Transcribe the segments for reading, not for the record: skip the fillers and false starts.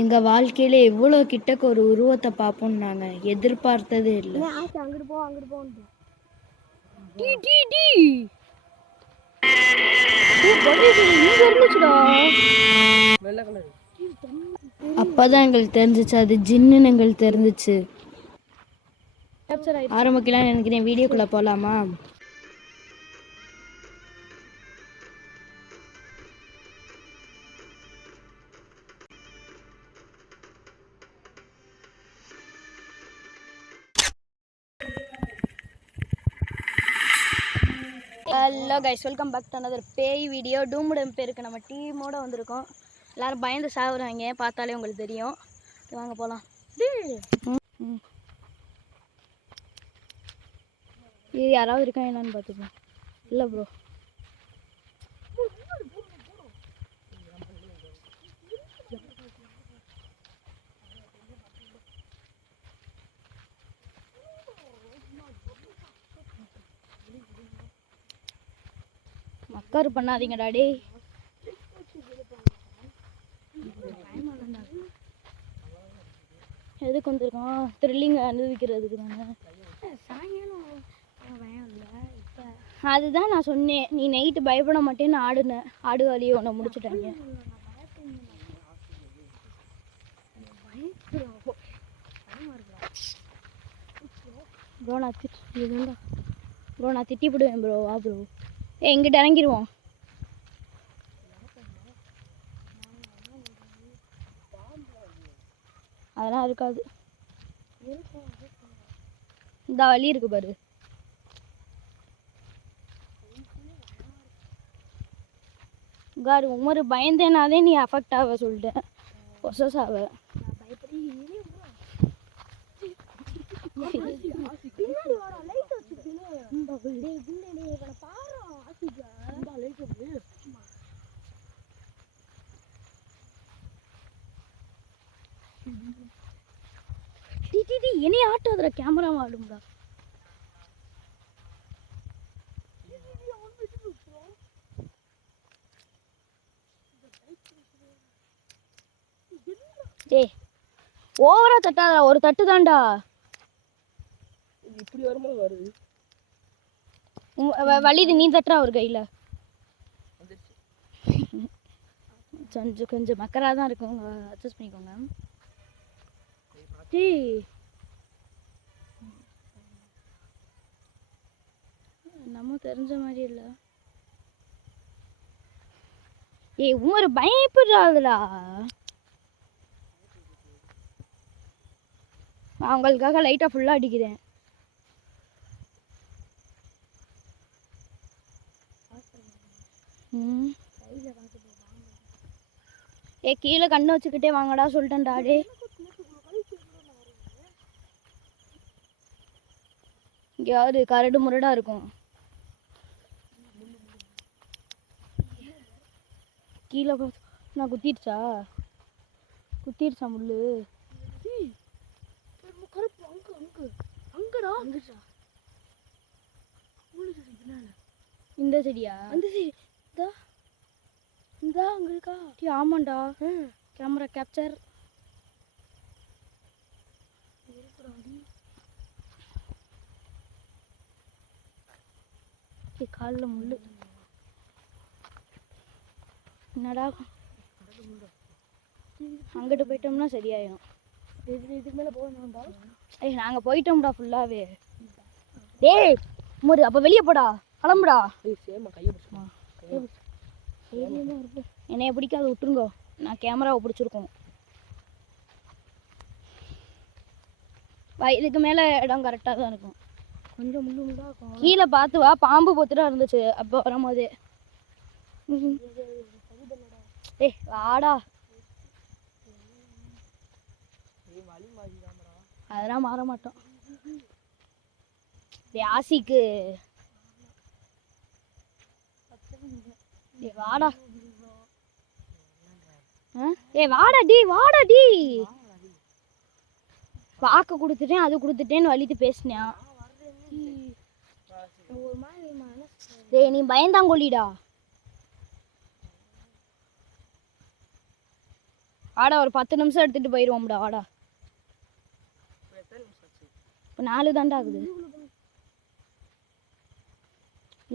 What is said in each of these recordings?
எங்கள் வாழ்க்கையில் எவ்வளோ கிட்டக்கு ஒரு உருவத்தை பார்ப்போம்னு நாங்கள் எதிர்பார்த்ததே இல்லை. அங்கிட்டு போ அங்கிட்டு போ. அப்பதான் எங்களுக்கு தெரிஞ்சிச்சு அது ஜின்னுன்னு எங்களுக்கு தெரிஞ்சிச்சு. ஆரம்பிக்கலாம் நினைக்கிறேன். வீடியோக்குள்ளே போகலாமா? Hello guys, welcome back to another பேய் வீடியோ. டூமுடன் பேருக்கு நம்ம டீமோட வந்திருக்கோம். எல்லோரும் பயந்து சாகுறாங்க, பார்த்தாலே உங்களுக்கு தெரியும். வாங்க போகலாம். இது யாராவது இருக்கா என்னன்னு பார்த்துப்போம். இல்லை ப்ரோ, மக்காரு பண்ணாதீங்க டாடி. எதுக்கு வந்திருக்கோம்? த்ரில்லிங் அனுபவிக்கிறதுக்கு தானே. அதுதான் நான் சொன்னேன், நீ நைட்டு பயப்பட மாட்டேன்னு ஆடுனேன். ஆடு வழியை உன்னை முடிச்சுட்டாங்க. ப்ரோ நான் திட்டி விடுவேன் ப்ரோ. வா ப்ரோ, எங்கிட்ட இறங்கிடுவோம். அதெல்லாம் இருக்காது. இந்த வழி இருக்கு பாரு. காரு உமர் பயந்தேனாதே நீ அஃபெக்ட் ஆக சொல்லிட்டேன். பொசஸ் ஆக என்னைய ஆட்டாதுல கேமரா ஆடும்டா. டேய் ஓவரா தட்டாதடா, ஒரு தட்டு தான்டா. இப்படி வரும்போது வருது வலிது. நீ தட்டுறா ஒரு கையில. கொஞ்சம் மக்கராக தான் இருக்கும், அட்ஜஸ்ட் பண்ணிக்கோங்க. நம்ம தெரிஞ்ச மாதிரி இல்லை. ஏய் உமர் பயப்படுறாதுடா. நான் உங்களுக்காக லைட்டாக ஃபுல்லாக அடிக்கிறேன். ஏ கீழே கண்ணு வச்சுக்கிட்டே வாங்கடா சொல்லிட்டேன்டா. டே இங்கேயாவது கரடு முரடா இருக்கும். கீழே நான் குத்திடுச்சா முள்ளு. இந்த செடியா? அந்த செடி இந்த அங்க இருக்கா? ஆமாண்டா, கேமரா கேப்சர். காலில் முள்ளு. என்னடா அங்கிட்டு போயிட்டோம்னா சரியாயிடும். இதுக்கு மேலே போகணும்டா. ஏய் நாங்கள் போயிட்டோம்டா ஃபுல்லாகவே. டேய் முரு, அப்போ வெளியே போடா, கிளம்புடா. என்னைய பிடிக்காது, விட்டுருங்கோ. நான் கேமராவை பிடிச்சிருக்கோம். இதுக்கு மேலே இடம் கரெக்டாக தான் இருக்கும். கொஞ்சம் முள்ளு முள்ளா இருக்கும். கீழே பார்த்து வா, பாம்பு பொத்துட்டா இருந்துச்சு அப்போ வரும்போதே. ஏய் வாடா. அதெல்லாம் மாற மாட்டோம். ஆசிக்கு வாடா. ஏ வாடா டி. வாக்கு கொடுத்துட்டேன், அது கொடுத்துட்டேன்னு வலித்து பேசினேன். டேய் நீ பயந்தாங்கொல்லிடா. ஆடா ஒரு 10 நிமிஷம் எடுத்துட்டு போயிடுவோம்டா ஆடா. இப்போ 4 தாண்டா ஆகுது.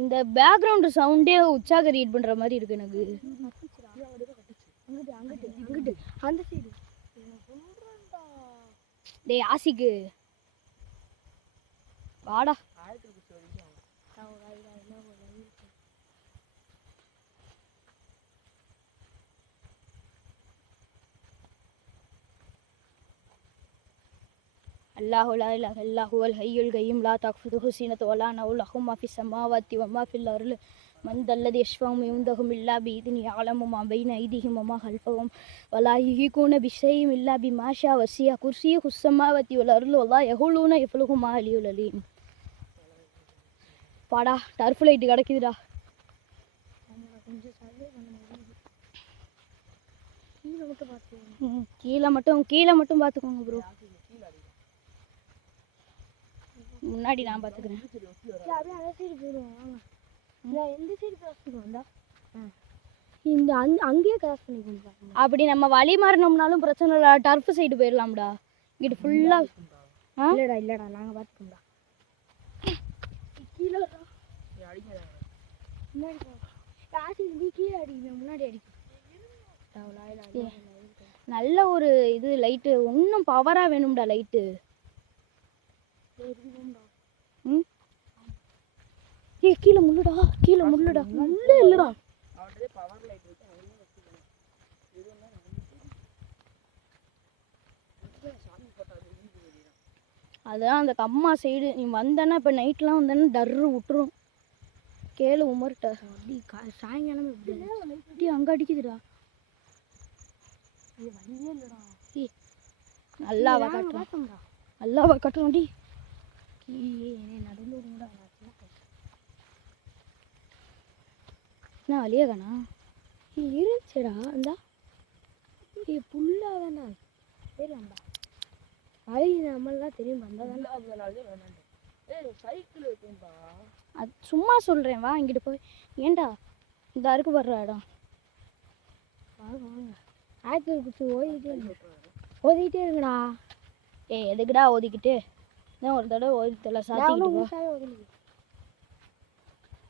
இந்த பேக்ரவுண்டு சவுண்டே உற்சாக ரீட் பண்ணுற மாதிரி இருக்கு எனக்கு. அந்த சைடு டேய் ஆசிக்கு வாடா. அல்லாஹு லா இலாஹ இல்லா ஹுவல் ஹய்யுல் கய்யூம் லா தஅஃகுதுஹு ஸினத்துன் வலா நௌம் லஹு மா ஃபிஸ் ஸமாவாத்தி வ மா ஃபில் அர்லி மன் தல்லதி யஷ்ஃபஉ இன்தஹு இல்லா பிஇذنஹி யஅலமு மா பைன ஐதிஹிம் வ மா கல்ஃபஹும் வலா யுஹீகூன பிஷைஇன் இல்லா பிமா ஷா வஸிஅ குர்ஸியுஹு ஸமாவாத்தி வல் அர்லி வலா யஹூலுன இஃப்லுஹு மா அலியுல் அலீம். பாடா டர்ஃப் லைட் கிடைக்குதுடா. கீழே மட்டும் பார்த்துக்கோங்க ப்ரோ. முன்னாடி நான் பார்த்துக்கிறேன். இந்த அங்கேயே கிராஸ் பண்ணிக்கோங்க. அப்படி நம்ம வழி மாறினோம்னாலும் பிரச்சனை இல்லை. டர்ஃப் சைடு போயிடலாம்டா. இங்கிட்டு ஃபுல்லாக இல்லைடா நாங்கள் பார்த்துக்கோம்டா. கீழே முன்னாடி கீழே அடிக்கணும், முன்னாடி அடிக்கும். நல்ல ஒரு இது லைட்டு இன்னும் பவராக வேணும்டா லைட்டு. ஏ கீழே முள்ளுடா, கீழே முள்ளுடா, முள்ளே இல்லைடா. அதான் அந்த கம்மா சைடு நீ வந்தேன்னா இப்போ நைட்லாம் வந்தேன்னா டர்ரு விட்டுரும். கேளு உமர்கிட்ட. சாயங்காலம் இப்படி அங்கே அடிக்குதுடா. நல்லாவா கட்டுறோம், நல்லாவா கட்டுறோம்டி. நடந்து விடுங்கடா. என்ன வழியே காணா இருந்துச்சுடா. அந்த புல்லாக தானே தெரியலாம்டா. வழி நம்மளாம் தெரியும். அது சும்மா சொல்கிறேன் வா இங்கிட்டு போய். ஏண்டா இந்த அருக்கு வர்ற இடம் ஆக்கள் குச்சி ஓதிக்கிட்டே இருங்கடா. எதுக்குடா ஓதிக்கிட்டு? தான் ஒரு தடவை ஓதித்தல சாத்திக்கிட்டு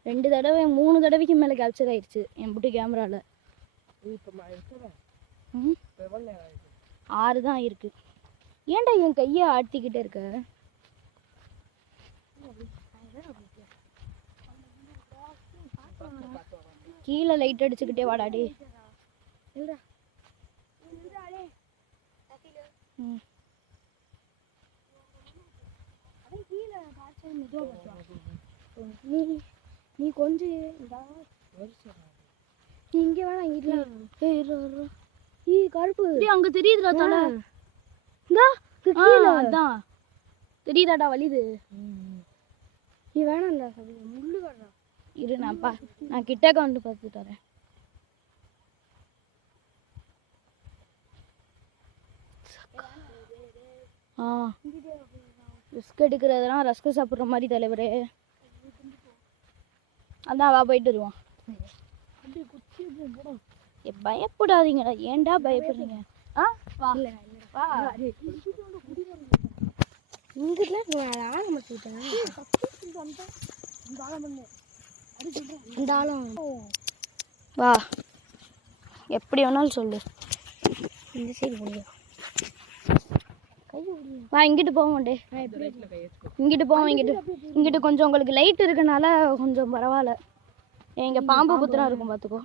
2 தடவை 3 தடவைக்கு மேலே கேப்சர் ஆயிடுச்சு என் புட்டு கேமராவில். 6 தான் இருக்கு. ஏன்டா என் கையை ஆட்டிக்கிட்டே இருக்க? கீழே லைட் அடிச்சுக்கிட்டே வாடாடி. நீ கொஞ்சம் நீ இங்கே வேணா இங்கே கருப்பு அங்கே தெரியுதுடா தலை. அதான் தெரியுதாடா வலிது. நீ வேணாம்டா முள்ளு வேணாம். இரு நான் கிட்டக்க வந்து பார்த்துட்டு வரேன். ரிஸ்க் எடுக்கிறதுனா ரஸ்க்கு சாப்பிட்ற மாதிரி தலைவரே. அதான் வா போயிட்டு வருவோம். பயப்படாதீங்கடா. ஏன்டா பயப்படுறீங்க? வா வா. வா எப்படி வேணாலும் சொல்லு. இந்த சைடு முடியும். வா இங்கிட்டு போவோம். இங்கிட்டு போவோம். இங்கிட்டு கொஞ்சம் உங்களுக்கு லைட் இருக்கனால கொஞ்சம் பரவாயில்ல. இங்கே பாம்பு குத்துறா இருக்கும் பார்த்துக்கோ.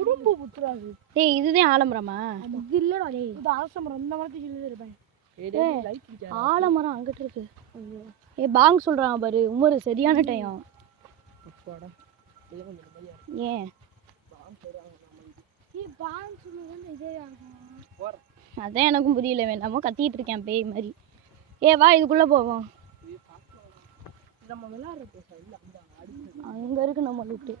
உடம்பு புத்துறாது. டேய் இதுதான் ஆலமரமா? இது இல்லடா. இது அரச மரம். இந்த மரத்துக்கு இருப்பேன். ஆலமரம் அங்கிட்டு இருக்கு. பாங் சொல்றான் பாரு உமரு. சரியான டைம். ஏன் அதான் எனக்கும் புரியல. வேண்டாமோ கத்திட்டு இருக்கேன் பேய் மாதிரி. வா இதுக்குள்ள போவோம். அங்க இருக்கு நம்ம லுட்டு.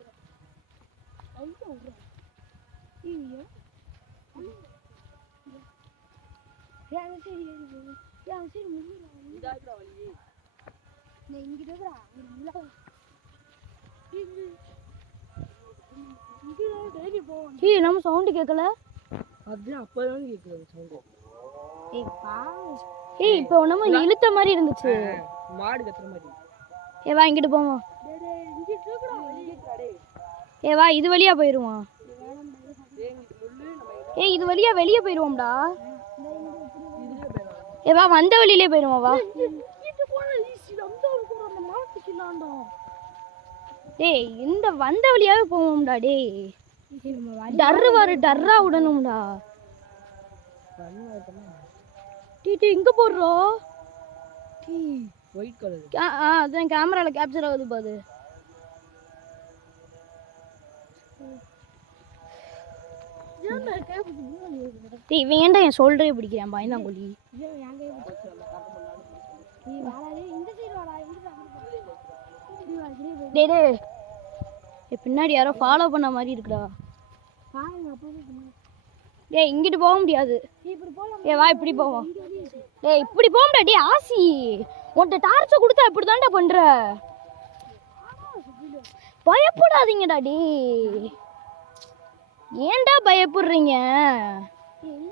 ஏய் நம்ம சவுண்டு கேட்கல. அது அப்பதான் கேக்குது சவுண்ட். ஏய் இப்போ நம்ம இழுத்த மாதிரி இருந்துச்சு. மாடு கத்துற மாதிரி. ஏ வா இங்கிட்டு போவோம். ஏ வா இது வழியா போயிருவோம். ஏய் இது வழியா வெளியே போயிருவோம்டா. ஏ வா வந்த வழியிலே போயிருவோம் வா. டேய் இந்த வந்த வழியாவே போவோம்டா. டேய் டர்ரு வர டர்ரா விடணும்டா. டீ எங்க போடுறோம்? White colour. அதான் கேமரால கேப்சர் ஆகுது பாது. டேய் இவன் ஏன்டா என் சொல்றே பிடிக்கிறேன் பயந்தாங்கொல்லி. டேய் டேய் பின்னாடி யாரோ ஃபாலோ பண்ண மாதிரி இருக்குடா. டேய் இங்கிட்டு போக முடியாது. ஏ வா இப்படி போவோம். டேய் இப்படி போம்டா. டேய் ஆசி உன்கிட்ட டார்ச்சை கொடுத்தா இப்படி தான்டா பண்ற. பயப்படாதீங்கடா. டேய் ஏன்டா பயப்படுறீங்க?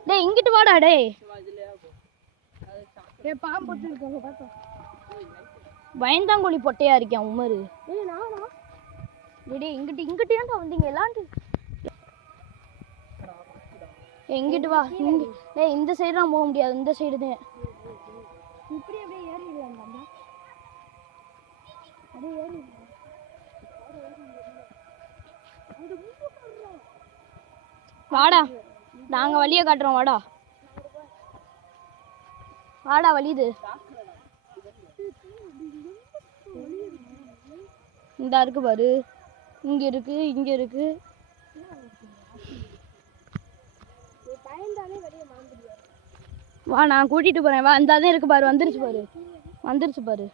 டேய் இங்கிட்டு வாடா. டேய் பயந்தாங்கோழி பொட்டையா இருக்கேன் உமரு. டேய் இங்கிட்டு ஏன்டா வந்தீங்க எல்லாண்டு? எங்கிட்டு வா. டேய் இந்த சைடு தான் போக முடியாது. இந்த சைடு தான். இப்படி அப்படியே ஏறிடலாம். அப்படியே ஏறி வாடா நாங்க வழியை காட்டுறோம். வாடா வாடா வலிது. இந்த இருக்கு பாரு. இங்க இருக்கு இங்க இருக்கு. வா நான் கூட்டிட்டு போறேன். வா இந்த இருக்கு பாரு. வந்துருச்சு பாரு. வந்துருச்சு பாரு.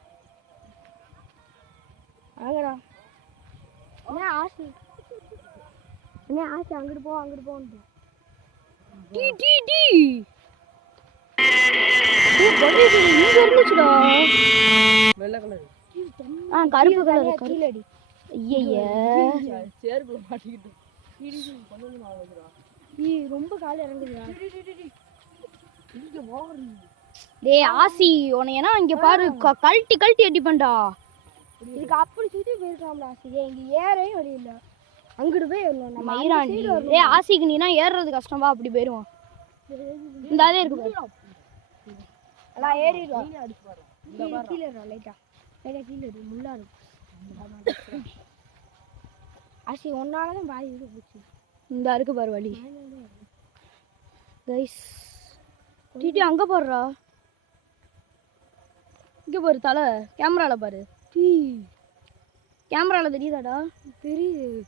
ஆகடா என்ன ஆசி என்ன ஆசி அங்கிட்டு போ அங்கிட்டு போன்னு. டி டி டி இங்க இருந்துச்சுடா. வெள்ளை கலர். கருப்பு கலர் கீழடி. ஐயய்ய சேர்க்குள்ள மாட்டிக்கிட்டு ரொம்ப கால இறங்குதுடா. டேய் ஆசி உனையனா இங்க பாரு கழட்டி கழட்டி அடிப்பண்டா. இதுக்கு அப்படி சுத்தி போயிருக்காம்டா. ஆசி இங்க ஏறவே வழி இல்ல. அங்கிட்டு போய் நம்ம மயிராண்டி. டேய் ஆசிக்கு நீனா ஏறுறது கஷ்டமா அப்படி போயிருவோம். இந்த அதே இருக்கு பாரு. எல்லாம் ஏறிடுவா. கீழே லைட்டா லைட்டா கீழே முள்ளா இருக்கு. ஆசி ஒன்னாலதான் பாதி இது போச்சு. இந்த இருக்கு பாரு வழி. கைஸ் டிடி அங்க போடுறா. இங்க பாரு தலை கேமரால பாரு. கேமரால தெரியுதாடா? தெரியுது.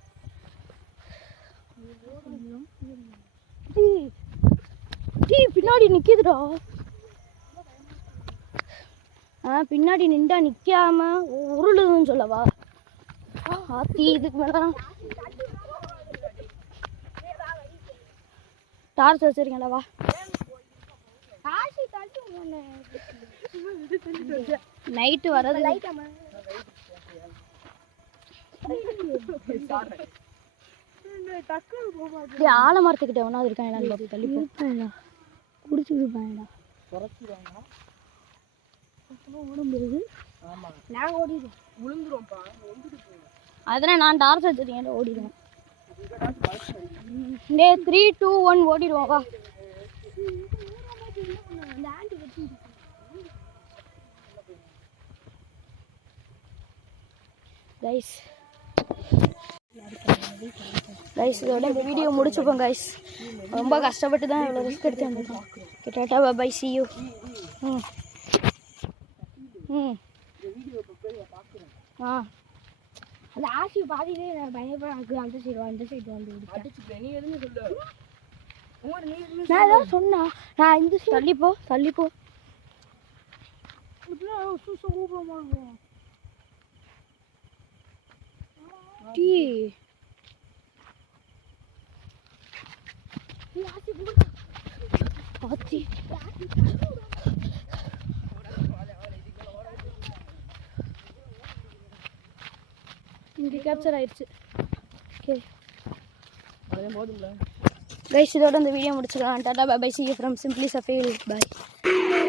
பின்னாடி நிக்குதுடா. பின்னாடி நின்றா நிக்காம உருளுதுன்னு சொல்லவா? ஆத்தி இதுக்கு மேல டார்ச் வச்சிருக்கேன்டா. வா நைட்டு வர்றது ஆலமரத்துக்கிட்ட ஒன்னா இருக்கான். என்னன்னு தள்ளி குடிச்சுட்டு பாயடா. அதெல்லாம் நான் டார்ச் வச்சிருக்கேன். ஓடிடுவேன். 3 2 1 ஓடிடுவோம். வா கைஸ் இதோட இந்த வீடியோ முடிச்சுப்போம் கைஸ். ரொம்ப கஷ்டப்பட்டு தான் இவ்வளோ ரிஸ்க் எடுத்து வந்துருக்கோம். கிட்டத்தட்ட பை சி யூ. அந்த ஆசி பாதியிலே பயப்பட அந்த சைடு வந்து நான் ஏதாவது சொன்னா நான் இந்த தள்ளிப்போ தள்ளிப்போ. டீ ஆத்தி இங்கே கேப்சர் ஆயிடுச்சு. ஓகே கைஸ் இதோட இந்த வீடியோ முடிச்சுக்கலாம். டாடா bye bye. see you from Simply Safil. Bye.